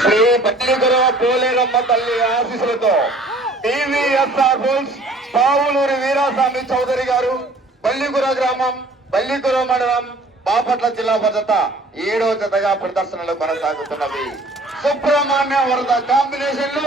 శ్రీ పట్టిగురు పోలేరమ్మ తల్లి ఆశీస్సులతో T V S R bulls Pavuluri Veeraswamy Chowdary గారు బల్లిగుర గ్రామం బల్లిగుర మండలం బాపట్ల జిల్లా భద్రత ఏడో జతగా ప్రదర్శనలు కొనసాగుతున్నవి. సుబ్రహ్మణ్య వరద కాంబినేషన్లు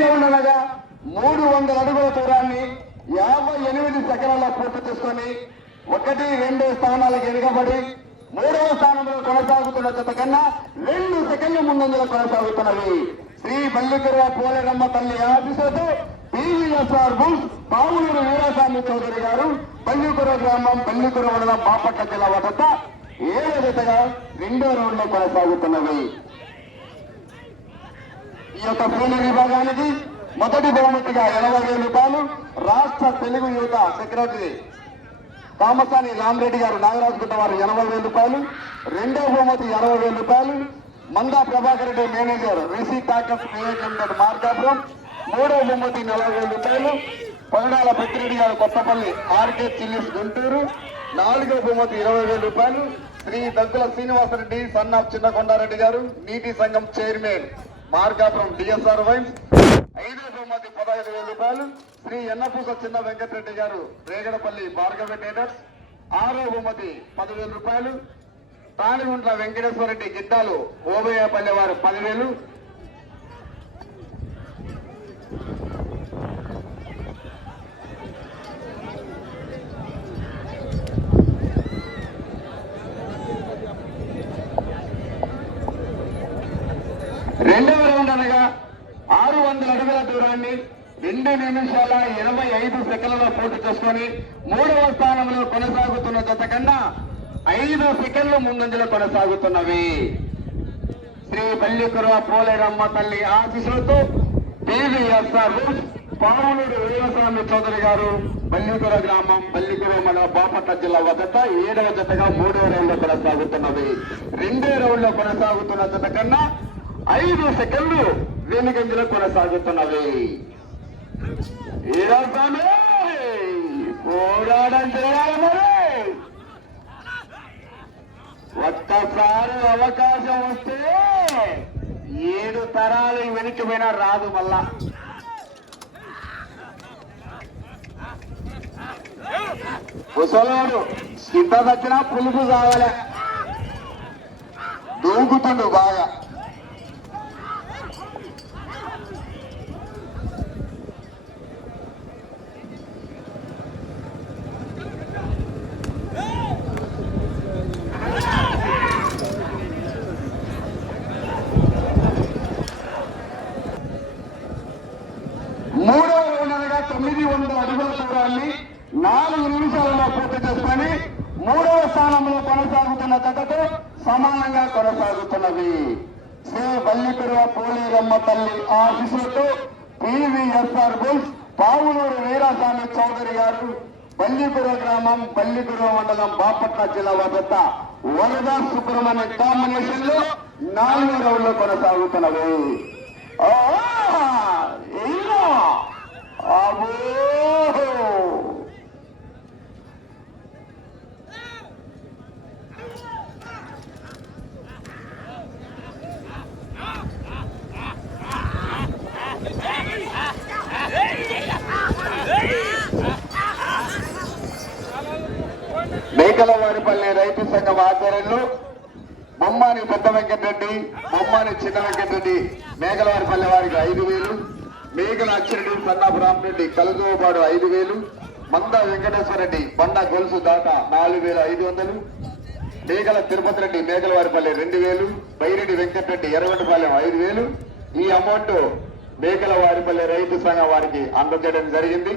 మొదటి మూడు వందల అడుగుల దూరాన్ని యాభై ఎనిమిది సెకండ్లలో పూర్తి చేసుకొని ఒకటి రెండు స్థానాలకు ఎనగబడి మూడవ స్థానంలో కొనసాగుతున్న జత కన్నా రెండు సెకండ్ల ముందంజలో కొనసాగుతున్నవి శ్రీ బల్లికర పోలేరమ్మ తల్లి ఆఫీసులతో టీవీఎస్ఆర్ బుల్స్ పావులూరు వీరాస్వామి చౌదరి గారు బల్లికుర గ్రామం బల్లికుర మండలం బాపట్ల జిల్లా వద్ద ఏడవ జతగా రెండో రౌండ్లో కొనసాగుతున్నవి ఈ యొక్క పూల విభాగానికి మొదటి బహుమతిగా ఎనభై వేల రూపాయలు రాష్ట్ర తెలుగు యువత సెక్రటరీ కామసాని రామరెడ్డి గారు నాగరాజుగుట్ట వారు ఎనభై వేల రూపాయలు రెండో బహుమతి అరవై వేల రూపాయలు మందా ప్రభాకర్ రెడ్డి మేనేజర్ రిసి టాకస్ నియోజకవర్గం మార్కాపురం మూడో బహుమతి నలభై వేల రూపాయలు పగడాల పెద్దిరెడ్డి గారు కొత్తపల్లి ఆర్కే చిల్లీస్ గుంటూరు నాలుగో బహుమతి ఇరవై వేల రూపాయలు శ్రీ దగ్గుల శ్రీనివాసరెడ్డి సన్ ఆఫ్ చిన్నకొండారెడ్డి గారు నీటి సంఘం చైర్మన్. మార్కాపురం డిఎస్ఆర్ వైన్స్ ఐదో బహుమతి పదహైదు వేల రూపాయలు. శ్రీ ఎన్నపూస చిన్న వెంకటరెడ్డి గారు రేగడపల్లి భార్గవ టేటర్స్ ఆరో బహుమతి పదివేల రూపాయలు. తాలిగుంట్ల వెంకటేశ్వర రెడ్డి గిడ్డాలు ఓబయ్యపల్లి వారు పదివేలు రెండవ రౌండ్ అనగా ఆరు వందల స్థానాన్ని రెండు నిమిషాల ఎనభై ఐదు సెకండ్లలో పూర్తి చేసుకొని మూడవ స్థానంలో కొనసాగుతున్న జత కన్నా ఐదు సెకండ్లు ముందంజలో కొనసాగుతున్నవి. శ్రీ పల్లికుర పోలేరమ్మ తల్లి ఆశీస్సులతో టీవీఎస్ఆర్ పావులూరు వీరస్వామి చౌదరి గారు బల్లికుర గ్రామం బల్లికుర మన బాపట్ల జిల్లా వద్ద ఏడవ జతగా మూడవ రౌండ్లో కొనసాగుతున్నవి. రెండో రౌండ్లో కొనసాగుతున్న జత కన్నా ఐదు సెకండ్లు వెనుగంజలు కొనసాగుతున్నవి వీరస్వామి పోరాటం చేయాలి మరి. ఒక్కసారి అవకాశం వస్తే ఏడు తరాలు వెనక్కి పోయినా రాదు మళ్ళా. ముసలాడు చింత దక్కినా పులుపు కావాలి దూకుతుండు బాగా మూడవ రౌండ్ అనగా తొమ్మిది వందల అడుగుల దూరాన్ని నాలుగు నిమిషాలలో పూర్తి చేసుకొని మూడవ స్థానంలో కొనసాగుతున్న జతతో సమానంగా కొనసాగుతున్నది. శ్రీ బల్లిపెరువ పోలేరమ్మ తల్లి ఆశీస్సులతో పివిఎస్ఆర్ బుల్స్ పావులూరు వీరాస్వామి చౌదరి గారు బల్లిపుర గ్రామం బల్లిపుర మండలం బాపట్ల జిల్లా వద్ద వరద సుబ్రహ్మణ్య కాంబినేషన్లో నాలుగు రౌండ్లు కొనసాగుతున్నవి మేకలవారిపల్లి రైతు సంఘం ఆధ్వర్యంలో బొమ్మాని పెద్ద వెంకటరెడ్డి బొమ్మాని చిన్న వెంకటరెడ్డి మేకలవారిపల్లి వారికి ఐదు వేలు మేకల అచ్చిరెడ్డి సన్నాపు రామరెడ్డి కలుగుబాడు ఐదు వేలు మంద వెంకటేశ్వర రెడ్డి బండ గొలుసు దాట నాలుగు వేల ఐదు వందలు మేకల తిరుపతి రెడ్డి మేకలవారిపల్లి రెండు వేలు బైరెడ్డి వెంకటరెడ్డి ఎర్రగొండపాలెం ఐదు వేలు. ఈ అమౌంట్ మేకల వారిపల్లి రైతు సంఘం వారికి అందజేయడం జరిగింది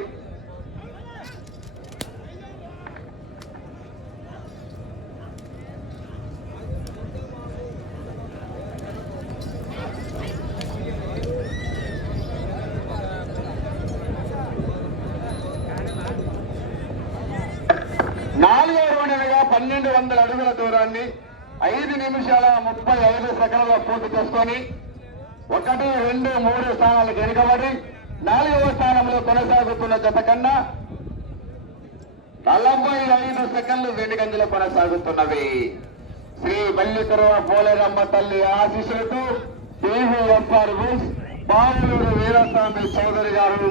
పన్నెండు వందల అడుగుల దూరాన్ని ఐదు నిమిషాల ముప్పై ఐదు సెకండ్ల పూర్తి చేసుకొని ఒకటి రెండు మూడు స్థానాలు వెనుకబడి నాలుగవ స్థానంలో కొనసాగుతున్న జత కన్నా నలభై ఐదు సెకండ్లు వెనుకంజలు కొనసాగుతున్నవి. శ్రీ బల్లికరవ పోలేరమ్మ తల్లి ఆశిషులతో టీవీఎఫ్ఆర్ బుల్స్ బావులూరు వీరస్వామి చౌదరి గారు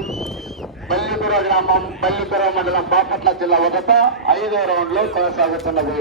బల్లిపుర గ్రామం బల్లిపుర మండలం బాపట్ల జిల్లా ఒకట ఐదో రౌండ్లో కొనసాగుతున్నది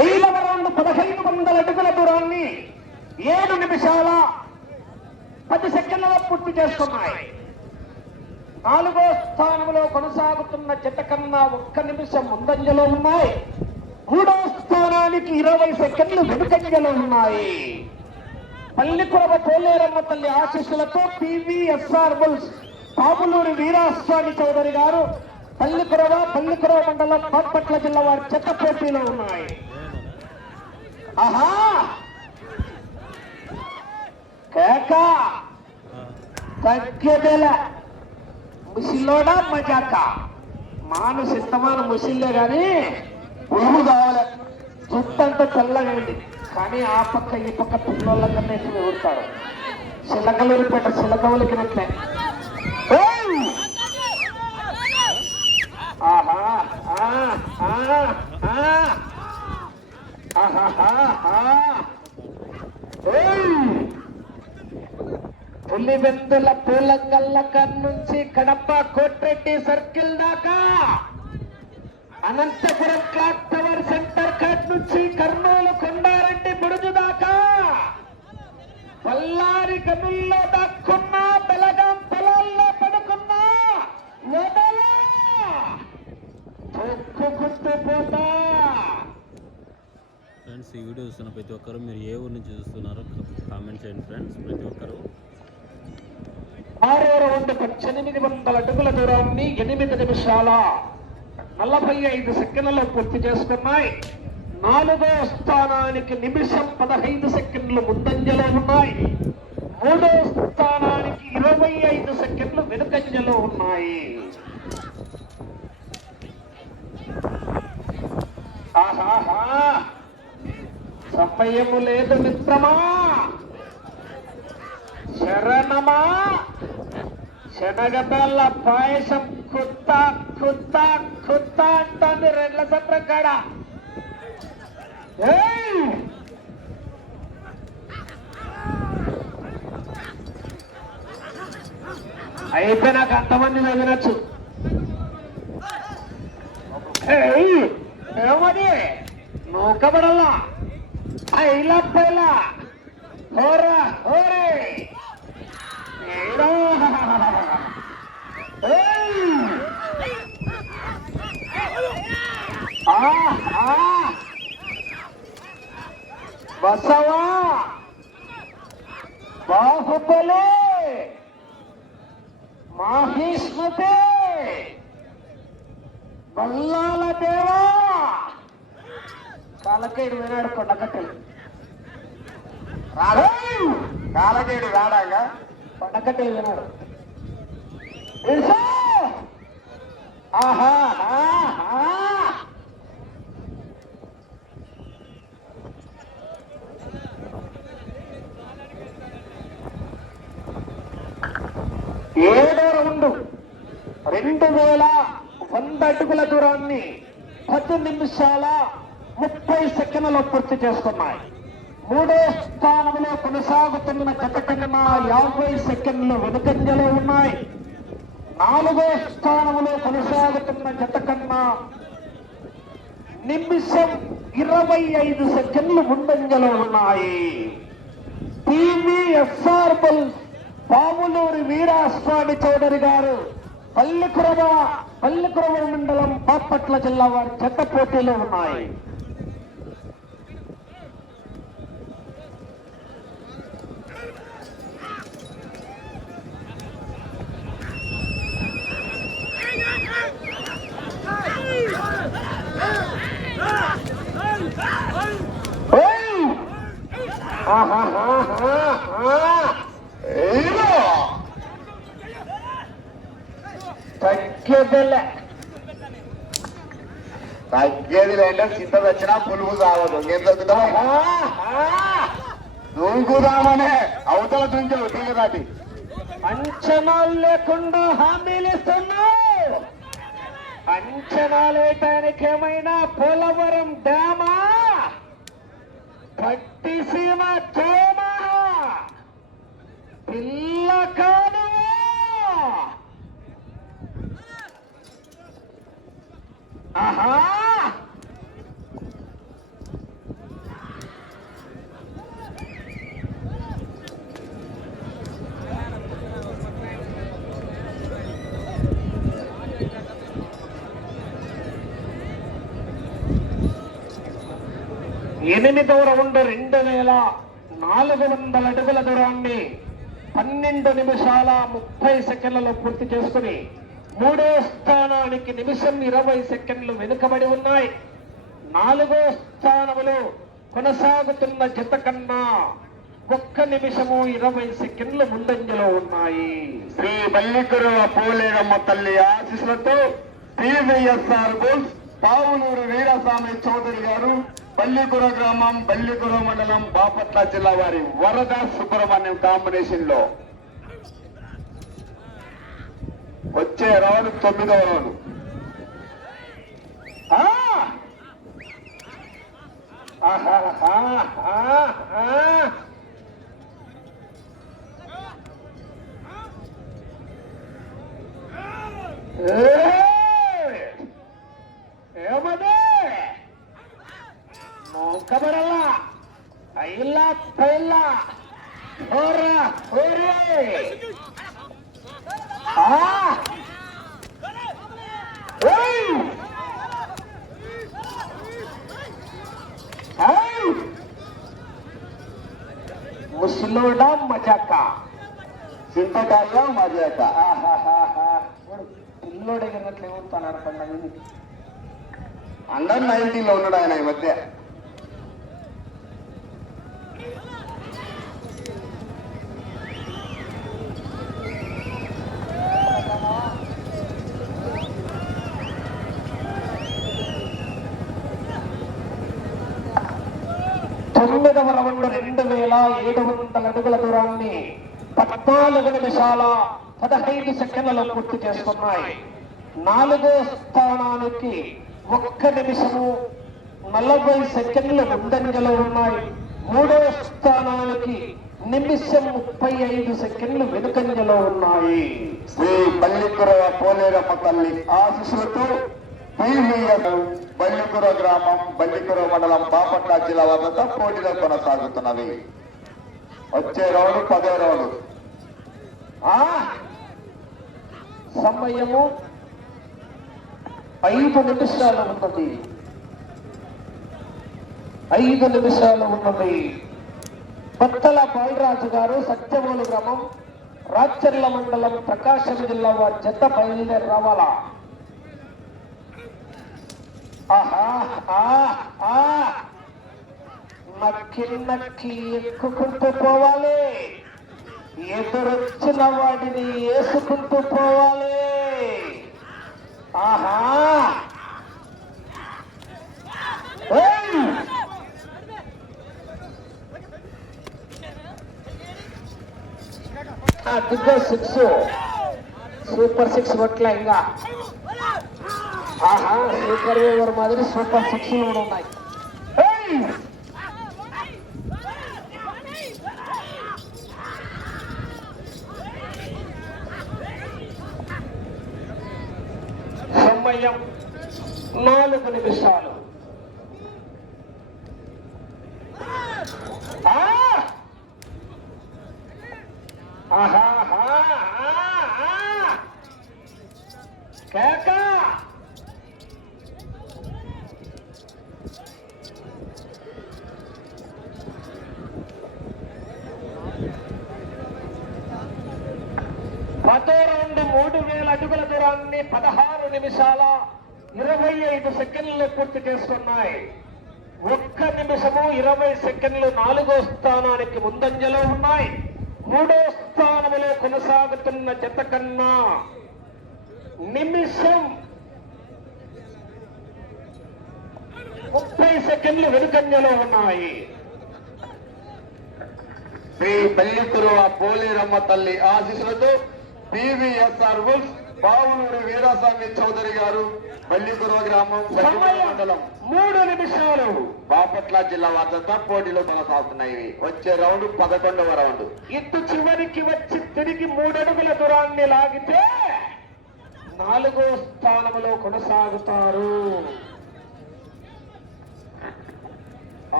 ఐదవ రౌండ్ పదహైదు వందల అడుగుల దూరాన్ని ఏడు నిమిషాల పది సెకండ్లలో పూర్తి చేసుకున్నాయి నాలుగో స్థానంలో కొనసాగుతున్న జత కన్నా ఒక్క నిమిషం ముందంజలో ఉన్నాయి. మూడో స్థానానికి ఇరవై సెకండ్లు వెనుకంజలో ఉన్నాయి. పల్లికురవ పోలేరమ్మ తల్లి ఆశీస్సులతో పివిఎస్ఆర్ బుల్స్ పాములూరి వీరాస్వామి చౌదరి గారు పల్లికురవ పల్లికురవ మండలం బాపట్ల జిల్లా వారి చెత్త పోటీలో ఉన్నాయి. ఆహా! కేక! తగ్గేదేల. ముసిలోడా మజాక? మాను సిద్ధమాన ముసిల్లే కానీ ఉరుగు కావాలి. జుట్టంతా తెల్లగా ఉంది. కానీ ఆ పక్క ఈ పక్క పిల్లల కన్నా ఎక్కువ ఎగురుతాడు చిలకలూరిపేట చిలకవలికినట్లే ఏయ్! ఆహా ఆ, ఆహా ఆ. ఆహాహా, ఆ. ఏయ్! పులివెందుల పూలంగల్ల నుంచి కడప కోట్రెడ్డి సర్కిల్ దాకా Anantapuram clock tower centre cut నుంచి కర్నూలు కొండారెడ్డి బుడుజు దాకా పల్లారి గనుల్లో దాక్కున్నా బెలగాం పొలాల్లో పడుకున్నా తొక్కుకుంటూ పోతా ఫ్రెండ్స్ ఈ వీడియో చూస్తున్న ప్రతి ఒక్కరు మీరు ఏ ఊరు నుంచి చూస్తున్నారో కామెంట్ చేయండి ఫ్రెండ్స్ ప్రతి ఒక్కరు ఆరు రౌండ్ పద్దెనిమిది వందల అడుగుల దూరాన్ని ఎనిమిది నిమిషాల నలభై ఐదు సెకండ్లలో పూర్తి చేసుకున్నాయి. నాలుగో స్థానానికి నిమిషం పదహైదు సెకండ్లు ముందంజలో ఉన్నాయి. మూడో స్థానానికి ఇరవై ఐదు సెకండ్లు వెనుకంజలో ఉన్నాయి. ఆహాహా! సమయము లేదు మిత్రమా! శరణమా? శనగబెల్ల పాయసం కుత్త కుత్త కుత్త అంటుంది రెండ్ల సత్రం కాడ. అయితే నాకు అంతమంది తగినచ్చు ఏయ్! ఏమది నూకబడల్లా ఐలా పైలా? హోరా హోరే! బసవా బాహుబలి! మాహిష్మతే బల్లాల దేవా! కాలకేడు వినాడు కొండకట్టెలు రాడు కాలకేడు రాడాగా? కొండకట్టెలు వినాడు ఆహా ఏడో రౌండ్. రెండు వేల వంద అడుగుల దూరాన్ని పది నిమిషాల ముప్పై సెకండ్లో పూర్తి చేసుకున్నాయి మూడో స్థానంలో కొనసాగుతున్న గత కన్నా యాభై సెకండ్లు వెనుకంజలో ఉన్నాయి. నాలుగో స్థానంలో కొనసాగుతున్న జత కన్నా నిమిషం ఇరవై ఐదు సెకండ్లు ముందంజలో ఉన్నాయి. టీవీఎస్ఆర్ బుల్ పాములూరి వీరాస్వామి చౌదరి గారు పల్లికురవ పల్లికురవ మండలం బాపట్ల జిల్లా వారి చెత్త పోటీలో ఉన్నాయి. తగ్గేదిలే. తగ్గేది లేంటే చింత వచ్చినా పులుగు సాగదు. ఏం తగ్గుతావు! దూకుదామనే. అవతల దుంచావు తీగదాటి. అంచనాలు లేకుండా హామీలు ఇస్తున్నావు. అంచనాలేయటానికి ఏమైనా పోలవరం డ్యామా? పట్టిసీమ తోమ దూరం రౌండ్ రెండు వేల నాలుగు వందల అడుగుల దూరాన్ని పన్నెండు నిమిషాల ముప్పై సెకండ్లలో పూర్తి చేసుకుని మూడో స్థానానికి నిమిషం ఇరవై సెకండ్లు వెనుకబడి ఉన్నాయి. నాలుగో స్థానములో కొనసాగుతున్న జత కన్నా ఒక్క నిమిషము ఇరవై సెకండ్లు ముందంజలో ఉన్నాయి. శ్రీ బల్లికురువ పోలేరమ్మ తల్లి ఆశీస్సులతో టీవీఎస్ఆర్ బుల్స్ పావులూరు వీరస్వామి చౌదరి గారు బల్లికుర గ్రామం బల్లికుర మండలం బాపట్ల జిల్లా వారి వరద సుబ్రహ్మణ్యం కాంబినేషన్లో. వచ్చే రౌండ్ తొమ్మిదవ రౌండ్. ఆహా మజాక చింతకాయ మజాక పిల్లోడు ఎగిరినట్లు ఏమవుతున్నాడు పండుగ అండర్ నైన్టీన్లో ఉన్నాడు ఆయన ఈ మధ్య. తొమ్మిదవ రౌండ్ రెండు వేల ఏడు వందల అడుగుల దూరాన్ని పద్నాలుగు నిమిషాల పదహైదు సెకండ్లలో పూర్తి చేసుకున్నాయి నాలుగో స్థానానికి ఒక్క నిమిషము నలభై సెకండ్లు ముందంజలో ఉన్నాయి. మూడో స్థానానికి నిమిషం ముప్పై ఐదు సెకండ్లు వెనుకంజలో ఉన్నాయి. శ్రీ బల్లికుర పోలేరమ్మ తల్లి ఆశిస్సులతో బల్లికుర గ్రామం బల్లికుర మండలం బాపట్ల జిల్లా వద్ద పోటీలు కొనసాగుతున్నది. వచ్చే రౌండ్ పదే రౌండ్ ఆ? సమయము ఐదు నిమిషాలు ఉన్నది. ఐదు నిమిషాలు ఉన్నది. బత్తల బాలరాజు గారు సత్యమూలు గ్రామం రాచర్ల మండలం ప్రకాశం జిల్లా వారి జత బయలుదేరి రావాలా? ఆహా ఆ నక్కి నక్కి ఎక్కుకుంటూ పోవాలి. ఎదురొచ్చిన వాడిని వేసుకుంటూ పోవాలి. ఆహా. ఏయ్! దిగ్గ సిక్స్. సూపర్ సిక్స్ కొట్ల ఇంకా. సూపర్ ఓవర్ మాదిరి సూపర్ సిక్స్ కూడా ఉన్నాయి! సమయం నాలుగు నిమిషాలు ఆ! ఆహాహా! ఆ! ఆ! కేక పదో రౌండ్ మూడు వేల అడుగుల దూరాన్ని పదహారు నిమిషాల ఇరవై ఐదు సెకండ్లు పూర్తి చేసుకున్నాయి. ఒక్క నిమిషము ఇరవై సెకండ్లు నాలుగో స్థానానికి ముందంజలో ఉన్నాయి. మూడో స్థానంలో కొనసాగుతున్న జత కన్నా నిమిషం ముప్పై సెకండ్లు వెనుకంజలో ఉన్నాయి. శ్రీ బల్లికురువ పోలేరమ్మ తల్లి ఆశీస్సులతో పివిఎస్ఆర్ ఉల్ఫ్ బావులూరు వీరాస్వామి చౌదరి గారు బల్లికురువ గ్రామం మండలం. మూడు నిమిషాలు. బాపట్ల జిల్లా వార్తతో పోటీలు కొనసాగుతున్నాయి వచ్చే రౌండ్ పదకొండవ రౌండ్. ఇటు చివరికి వచ్చి తిరిగి మూడడుగుల దూరాన్ని లాగితే నాలుగో స్థానంలో కొనసాగుతారు.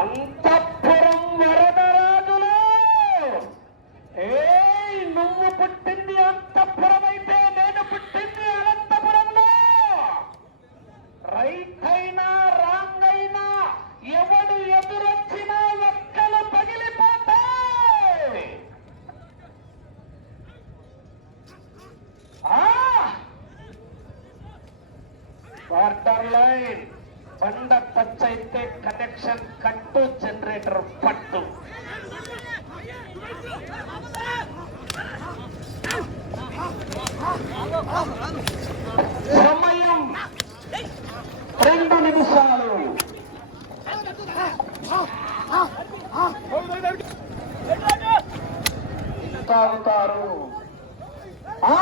అంతఃపురం వరదరాజులు ఏయ్ నువ్వు పుట్టింది అంతఃపురం ఉన్నారు ఆ!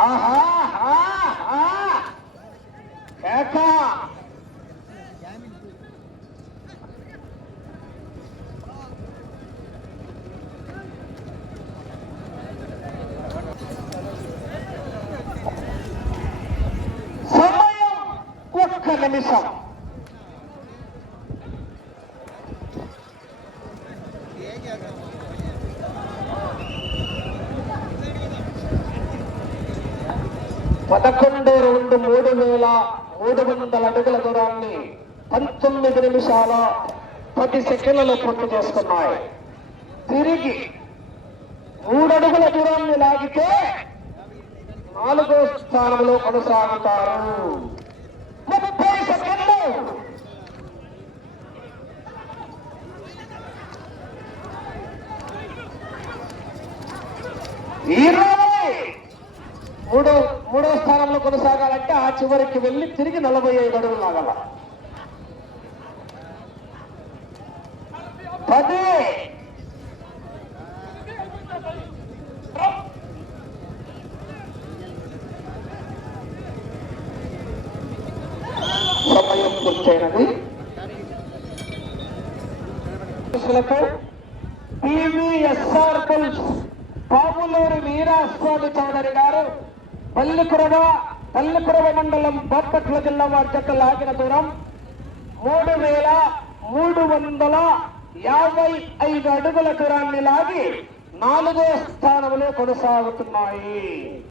ఆహా ఆహా! కేక! సమయం ఒక్క నిమిషం పదకొండు రెండు మూడు వేల మూడు వందల అడుగుల దూరాన్ని పంతొమ్మిది నిమిషాల పది సెకండ్లలో పూర్తి చేసుకున్నాయి. తిరిగి మూడు అడుగుల దూరాన్ని లాగితే నాలుగో స్థానంలో కొనసాగుతారు. ముప్పై సెకండ్లు. ఈరోజు మూడో మూడో స్థానంలో కొనసాగాలంటే ఆ చివరికి వెళ్ళి తిరిగి నలభై ఐదు అడుగులు లాగాల. పది. సమయం పూర్తయినది. పివిఎస్ఆర్ పుల్స్ పాములూరు వీరాస్వామి చౌదరి గారు పల్లికురవ పల్లికురవ మండలం బాపట్ల జిల్లా వారి జట్టు లాగిన దూరం మూడు వేల మూడు వందల యాభై ఐదు అడుగుల దూరాన్ని లాగి నాలుగో స్థానంలో కొనసాగుతున్నాయి.